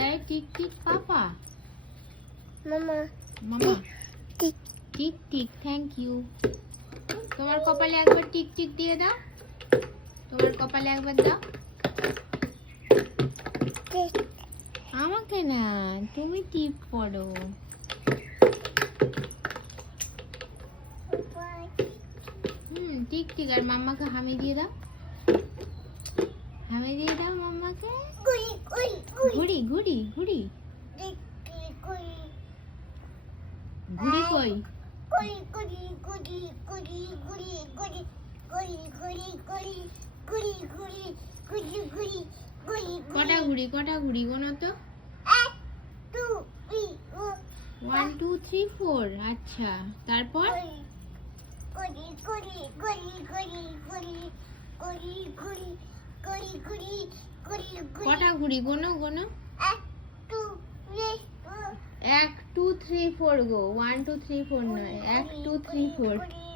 বিদায় tick tick পাপা মামা মামা টিক টিক টিক থ্যাংক ইউ। তোমার কপালে একবার টিক টিক দিয়ে দাও, তোমার কপালে একবার দাও। টিক আমাকে না, তুমি টিপ পড়ো। Tick tick. আর মাম্মাকে হামি দিয়ে দাও, হামি দিয়ে দাও মাম্মাকে। গুড়ি গুড়ি ঘুড়ি ঘুড়ি ঘুড়ি টিক টিক গুড়ি ঘুড়ি কই? গুড়ি গুড়ি গুড়ি গুড়ি গুড়ি গুড়ি গুড়ি গুড়ি গুড়ি গুড়ি গুড়ি গুড়ি গুড়ি গুড়ি কটা ঘুড়ি, কটা ঘুড়ি গোনো তো। 1 2 3 1 2 3 4। আচ্ছা, তারপর গুড়ি গুড়ি গুড়ি গুড়ি গুড়ি গুড়ি গুড়ি গুড়ি গুড়ি গুড়ি গুড়ি কটা ঘুড়ি গোনো গোনো। 1 2 3 4 1 2 3 4 গো, 1 2 3 4 নয়, 1 2 3 4। গুড়ি